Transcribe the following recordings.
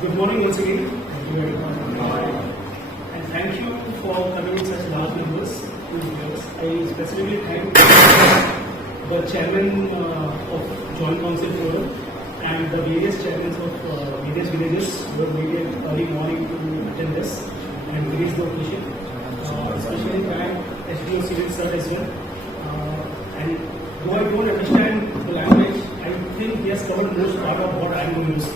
Good morning once again. And thank you for coming in such large numbers. I specifically thank the chairman of Joint Council Forum and the various chairmen of various villages who have made it early morning to attend this and raise the occasion. Especially thank SDO Civil Sir as well. And though I don't understand the language, I think he has covered most part of what I am going to say.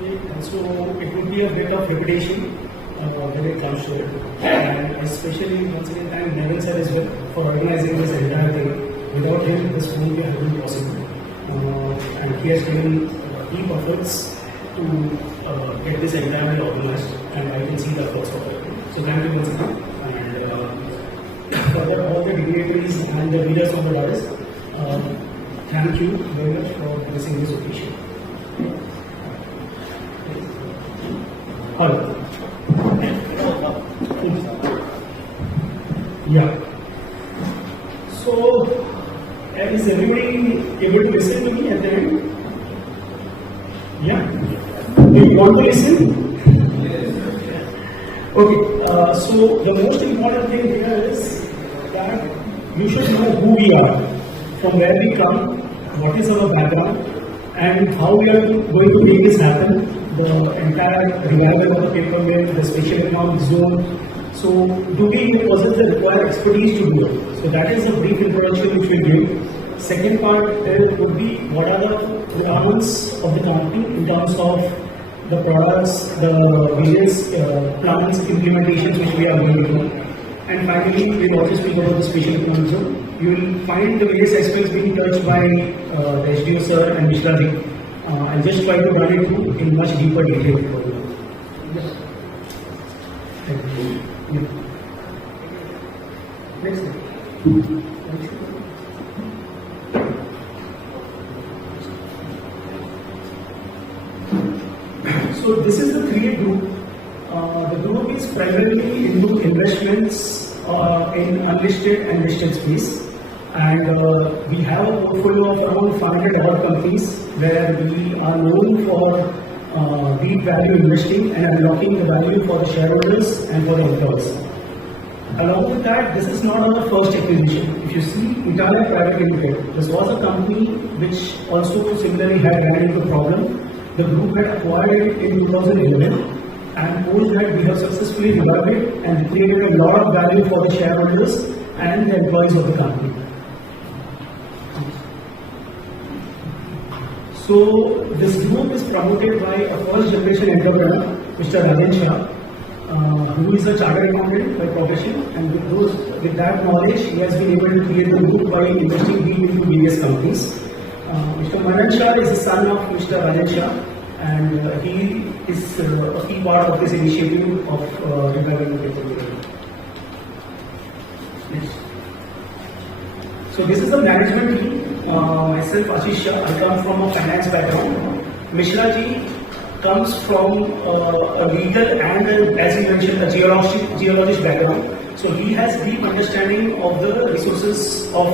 And so it would be a bit of repetition when it comes to it. And especially once again thank Nevin sir as well for organizing this entire thing. Without him, this won't be possible. And he has taken deep efforts to get this entirely organized, and I can see the efforts of it. So thank you once again. And further, all the dignitaries and the leaders of the goddess, thank you very much for blessing this occasion. Hello. Yeah. So, is everybody able to listen to me at the end? Yeah. Do you want to listen? Okay. So the most important thing here is that you should know who we are, from where we come, what is our background, and how we are going to make this happen. The entire revival of the paper mill, the special economic zone. So, do we possess the required expertise to do it? So, that is a brief introduction which we give. Second part would be what are the requirements of the company in terms of the products, the various plans, implementations which we are going to do. And finally, we will also speak about the special economic zone. You will find the various aspects being touched by the SDO sir and Mishra ji. I'll just try to run it through in much deeper detail for you. Yes. Thank you. Yeah. Next slide. So this is the 3A group. The group is primarily into investments in unlisted and listed space. And we have a portfolio of around 500 odd companies where we are known for deep value investing and unlocking the value for the shareholders and for the employees. Along with that, this is not our first acquisition. If you see, Italia Private Limited, this was a company which also similarly had ran into a problem. The group had acquired it in 2011, and post that we have successfully revived it and created a lot of value for the shareholders and the employees of the company. So this group is promoted by a first generation entrepreneur, Mr. Rajan Shah, who is a chartered accountant by profession, and with that knowledge, he has been able to create the group by investing deep into various companies. Mr. Manan Shah is the son of Mr. Rajan Shah, and he is a key part of this initiative of reviving the paper mill. So this is the management team. Myself, Ashish Shah, I come from a finance background. Mishra ji comes from a legal and, as you mentioned, a geologist background. So he has deep understanding of the resources of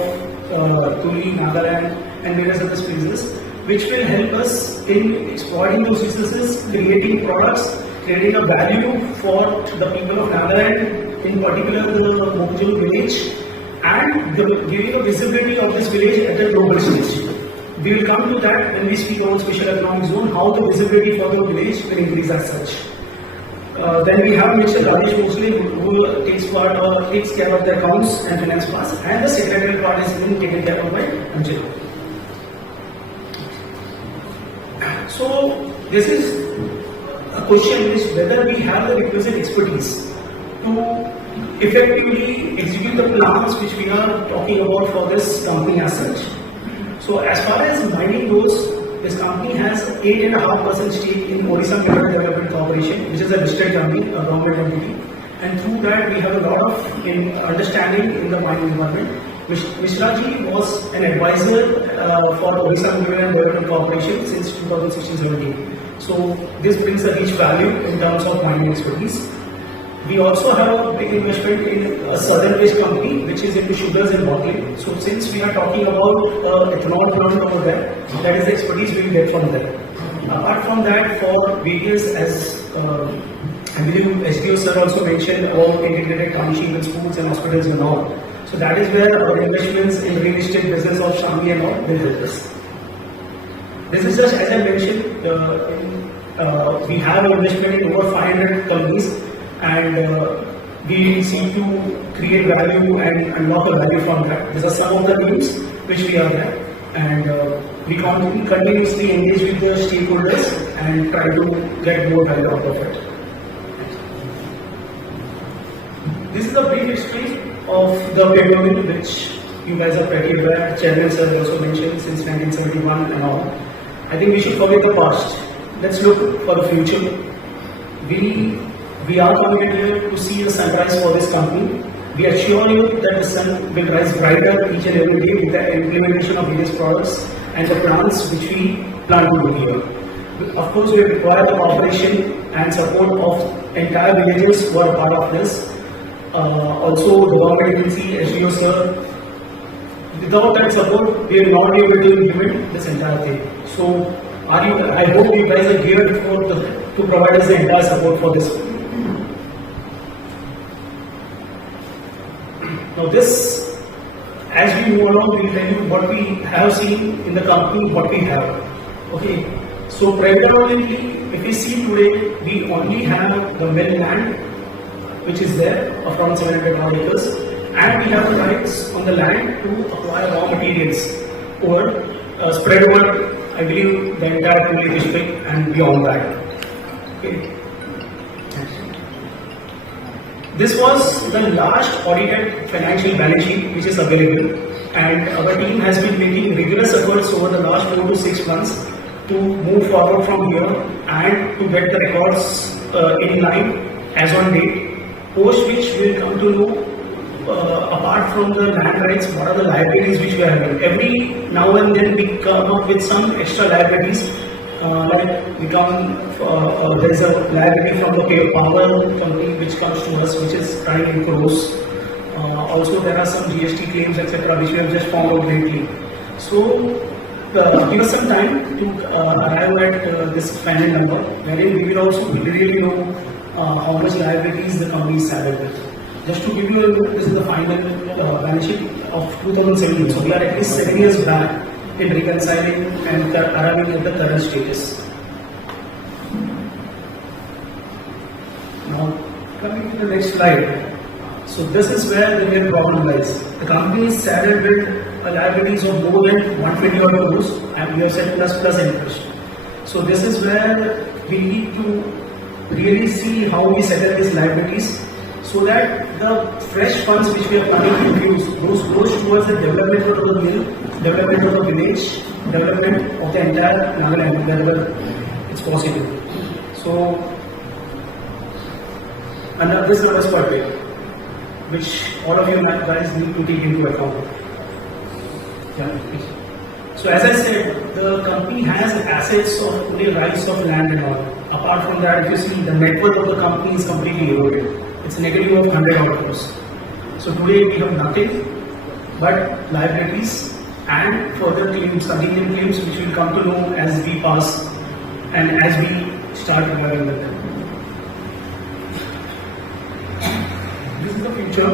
Tuli, Nagaland, and various other spaces, which will help us in exploiting those resources, creating products, creating a value for the people of Nagaland, in particular the Mokjul village, and giving a visibility of this village at a global stage. We will come to that when we speak about special economic zone, how the visibility for the village will increase as such. Then we have Mr. Rajesh Mosle, who takes care of the accounts and finance parts, and the secretarial part is being taken care of by Anjali. So this is a question is whether we have the requisite expertise to effectively execute the plans which we are talking about for this company as such. So as far as mining goes, this company has 8.5% stake in Odisha Mineral Development Corporation, which is a listed company, a government entity. And through that, we have a lot of understanding in the mining environment. Mishra ji was an advisor for Odisha Mineral Development Corporation since 2016-17. So this brings a rich value in terms of mining expertise. We also have a big investment in a southern-based company which is into sugars and bottling. So since we are talking about ethanol plant over there, that is the expertise we will get from there. Apart from that, for various, as I believe SDO sir also mentioned about integrated township and schools and hospitals and all. So that is where our investments in real estate business of Shami and all will help us. This is just, as I mentioned, we have investment in over 500 companies, and we seek to create value and unlock a value from that. These are some of the teams which we are there, and we continuously engage with the stakeholders and try to get more value out of it. This is a brief history of the paper mill, which you guys are pretty aware. Chairman sir also mentioned since 1971 and all. I think we should forget the past. Let's look for the future. We are committed here to see the sunrise for this company. We assure you that the sun will rise brighter each and every day with the implementation of various products and the plans which we plan to do here. Of course, we require the cooperation and support of entire villages who are part of this. Also, the government agency, SDO sir. Without that support, we will not be able to implement this entire thing. So, I hope you guys are geared to provide us the entire support for this. Now this, as we move along, we will tell you what we have seen in the company, what we have. Okay, so predominantly, if we see today, we only have the mill land, which is there, of around 700 acres, and we have the rights on the land to acquire raw materials spread over, I believe, the entire Pune district and beyond that. Okay. This was the last audited financial balance sheet which is available, and our team has been making rigorous efforts over the last 4 to 6 months to move forward from here and to get the records in line as on date, post which we will come to know apart from the land rights, what are the liabilities which we are having. Every now and then we come up with some extra liabilities. Like we come, there is a liability from the power company which comes to us, which is running in crores. Also, there are some GST claims, etc., which we have just found out lately. So, give us some time to arrive at this final number, wherein we will also really know how much liabilities the company is saddled with. Just to give you, this is the final balance sheet of 2017. So, we are at least 7 years back in reconciling and arriving at the current status. Now, coming to the next slide. So, this is where the real problem lies. The company is saddled with liabilities of more than 120 crores, and we have said plus interest. So, this is where we need to really see how we settle these liabilities, so that the fresh funds which we are planning to use goes towards the development of the mill, development of the village, development of the entire Nagaland, wherever it's possible. So, and this numbers per day, which all of you guys need to take into account. Yeah. So, as I said, the company has assets of only rights of land and all. Apart from that, if you see, the net worth of the company is completely eroded. It's a negative of 100 crores. So today we have nothing but liabilities and further claims, contingent claims, which will come to know as we pass and as we start recovering with them. This is the future,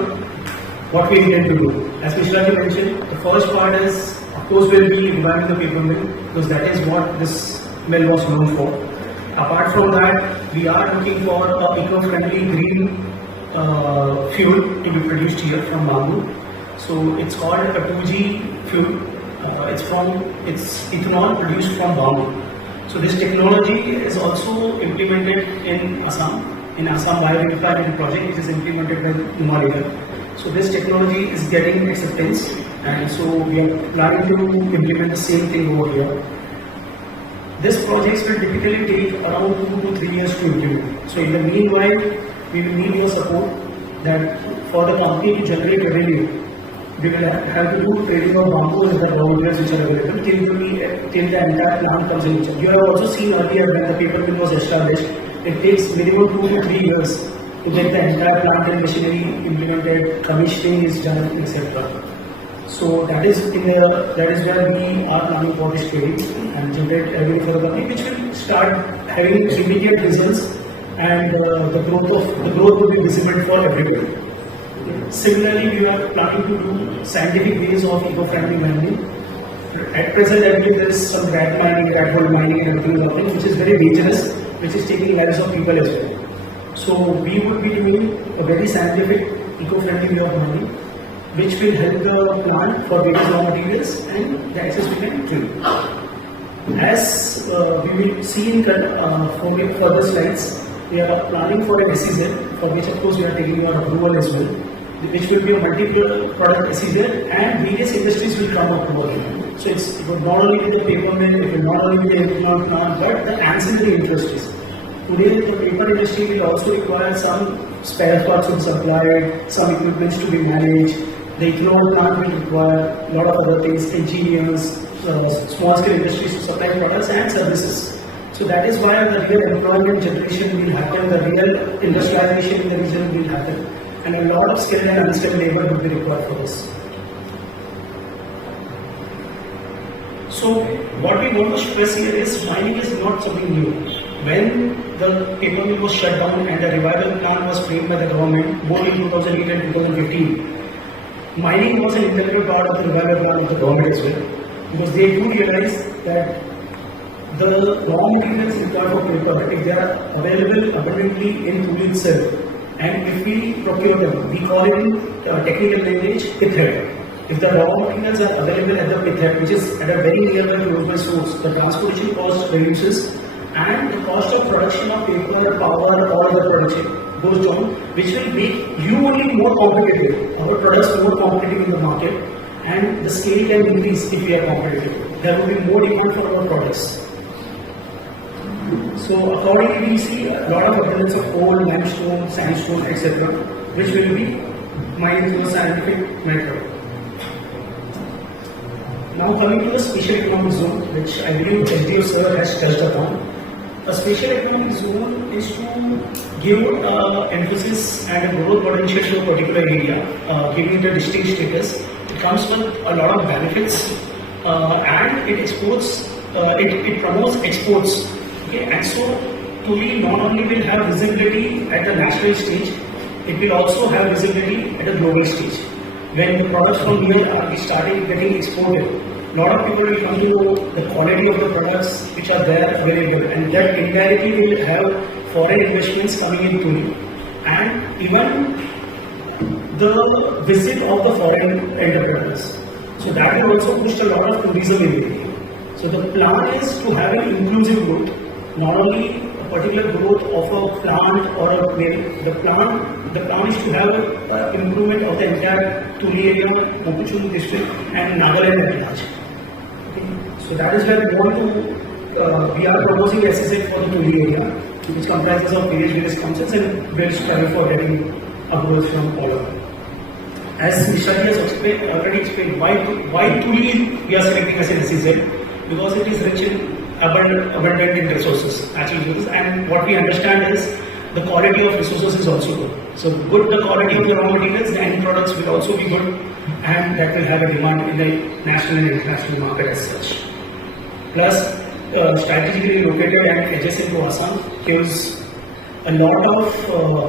what we intend to do. As Vishalaji mentioned, the first part is, of course, we'll be reviving the paper mill, because that is what this mill was known for. Apart from that, we are looking for an eco-friendly green fuel to be produced here from bamboo. So it's called a 2G fuel. It's ethanol produced from bamboo. So this technology is also implemented in Assam Biofuel project, which is implemented by Himalaya. So this technology is getting acceptance, and so we are planning to implement the same thing over here. This project will typically take around 2 to 3 years to implement. So in the meanwhile, we will need your support that for the company to generate revenue, we will have to do trading of bamboo and the raw materials which are available till the entire plant comes in picture. You have also seen earlier when the paper mill was established, it takes minimum 2 to 3 years to get the entire plant and machinery implemented, commissioning is done, etc. So that is where we are planning for this trading and generate revenue for the company, which will start having immediate results, and the growth will be visible for everybody. Similarly, we are planning to do scientific ways of eco-friendly mining. At present, I believe there is some rat mining, rat hole mining, and everything happening, which is very dangerous, which is taking lives of people as well. So we would be doing a very scientific, eco-friendly way of mining, which will help the plant for various raw materials and the access we can trade. As we will see in further slides, we are planning for a SEZ, for which of course we are taking our approval as well, which will be a multi-product SEZ, and various industries will come up to work. So it will not only be the paper mill, it will not only be the ethanol plant, but the ancillary industries. Today, the paper industry will also require some spare parts to be supplied, some equipment to be managed. The ethanol plant will require a lot of other things, engineers, small-scale industries to supply products and services. So that is why the real employment generation will happen, the real industrialization in the region will happen, and a lot of skilled and unskilled labor will be required for this. So what we want to stress here is mining is not something new. When the paper mill was shut down and the revival plan was framed by the government, both in 2008 and 2015, mining was an integral part of the revival plan of the government as well, because they do realize that the raw materials required for paper, if they are available abundantly in Pune itself, and if we procure them, we call it in technical language pithhead. If the raw materials are available at the pithhead, which is at a very nearby local source, the transportation cost reduces and the cost of production of paper, power, or the production goes down, which will make you only more competitive, our products more competitive in the market, and the scale can increase if we are competitive. There will be more demand for our products. So accordingly, we see a lot of abundance of coal, limestone, sandstone, etc., which will be mined through a scientific method. Now coming to the special economic zone, which I believe SDO sir has touched upon. A special economic zone is to give emphasis and a growth potential to a particular area, giving it a distinct status. It comes with a lot of benefits, and it exports. It promotes exports. Okay, and so Tuli not only will have visibility at the national stage, it will also have visibility at a global stage. When the products from here are starting getting exported, a lot of people will come to know the quality of the products which are there available, and that indirectly will have foreign investments coming in Tuli, and even the visit of the foreign entrepreneurs. So that will also push a lot of tourism in India. So the plan is to have an inclusive growth, not only a particular growth of a plant or a mill. The plan is to have improvement of the entire Tuli area, Mokuchung district, and Nagaland at large. Okay. So that is where we want to. We are proposing SSA for the Tuli area, which comprises of various councils and will strive for getting approvals from all of them. As Mr. has already explained, why Tuli we are selecting as an SSA, because it is rich in abundant in resources, natural resources, and what we understand is the quality of resources is also good. So good the quality of the raw materials, the end products will also be good, and that will have a demand in the national and international market as such. Plus, strategically located and adjacent to Assam gives a lot of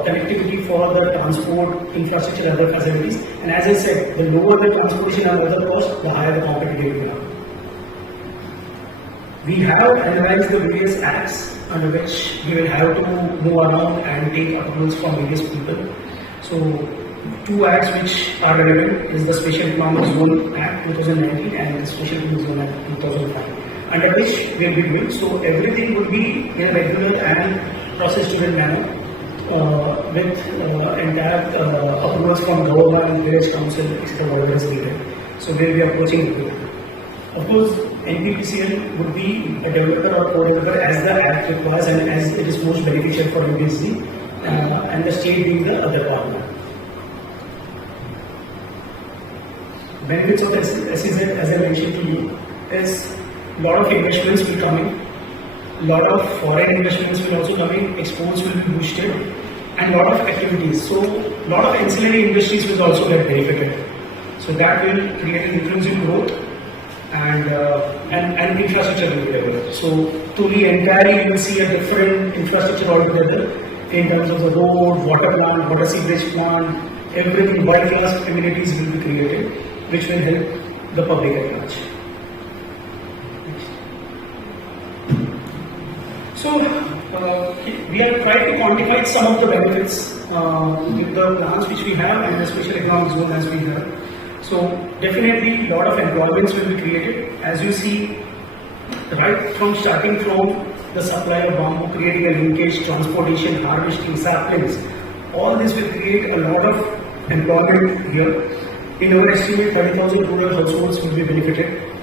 connectivity for the transport, infrastructure, and other facilities. And as I said, the lower the transportation and other costs, the higher the competitive we are. We have analyzed the various acts under which we will have to move around and take approvals from various people. So, two acts which are relevant is the Special Economic Zone Act 2019 and the Special Economic Zone Act 2005, under which we will be doing. So, everything will be in a regular and process-driven manner with entire approvals from government, various council, etc., whatever is needed. So, we will be approaching it. Of course, NPPCL would be a developer or co-developer as the Act requires and as it is most beneficial for UPSC, and the state being the other partner. Benefits of SEZ, as I mentioned to you, is a lot of investments will come in, a lot of foreign investments will also come in, exports will be boosted, and a lot of activities. So, a lot of ancillary industries will also get benefited. So that will create an inclusive growth and infrastructure will be developed. So to the entire, you will see a different infrastructure altogether in terms of the road, water plant, water sewerage plant, everything, world-class amenities will be created, which will help the public at large. So we have tried to quantify some of the benefits with the plans which we have and the special economic zone as we have. So definitely a lot of employments will be created. As you see, right from starting from the supply of bamboo, creating a linkage, transportation, harvesting, saplings, all this will create a lot of employment here. In our estimate, 30,000 rural households will be benefited.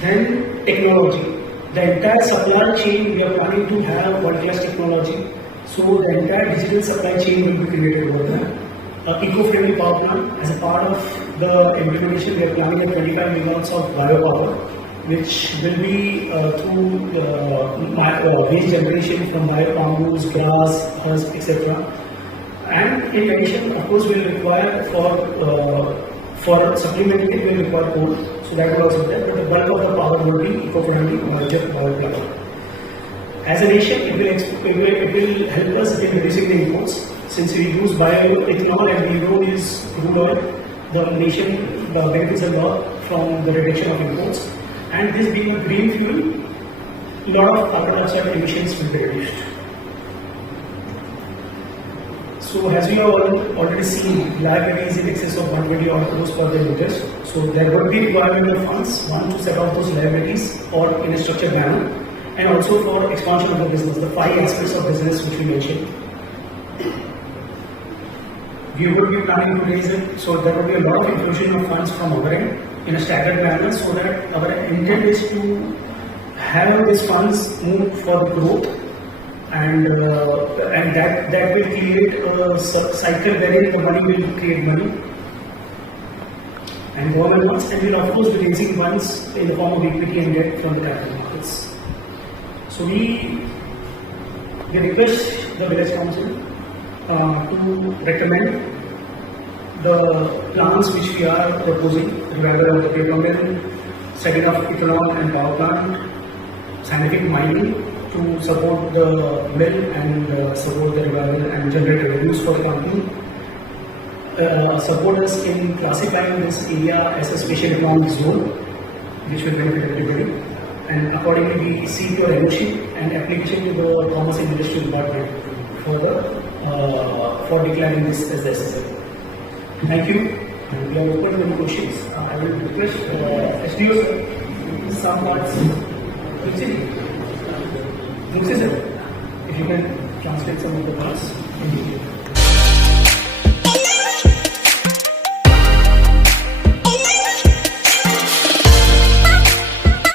Then technology. The entire supply chain, we are planning to have world-class technology. So the entire digital supply chain will be created over there. Eco-friendly power plant. As a part of the implementation, we are planning a 25 megawatts of biopower, which will be through waste generation from bio-bamboos, grass, husk, etc. And in addition, of course, we will require for supplementing it, we will require coal. So that will also be there. But the bulk of the power will be eco-friendly biopower. As a nation, it will help us in reducing the imports. Since we use bioethanol and we don't use crude oil, the nation benefits a lot from the reduction of imports. And this being a green fuel, a lot of carbon dioxide emissions will be reduced. So as we have already seen, liabilities in excess of 120 odd crores for the interest. So there would be requirement of funds, one to set off those liabilities or in a structured manner, and also for expansion of the business, the 5 aspects of business which we mentioned. We would be planning to raise it, so there would be a lot of infusion of funds from our end in a staggered manner, so that our intent is to have these funds move for growth, and that will create a cycle wherein the money will create money and government funds, and will of course be raising funds in the form of equity and debt from the capital markets. So we request the village council to recommend the plans which we are proposing, revival of the paper mill, setting up ethanol and power plant, scientific mining to support the mill and support the revival and generate revenues for the company. Support us in classifying this area as a special economic zone, which will benefit everybody. And accordingly, we seek your NOC and application to the Commerce and Industrial Department for declaring this as the SSL. Thank you. And we are open to any questions. I will request SDO sir, some words. If you can translate some of the parts.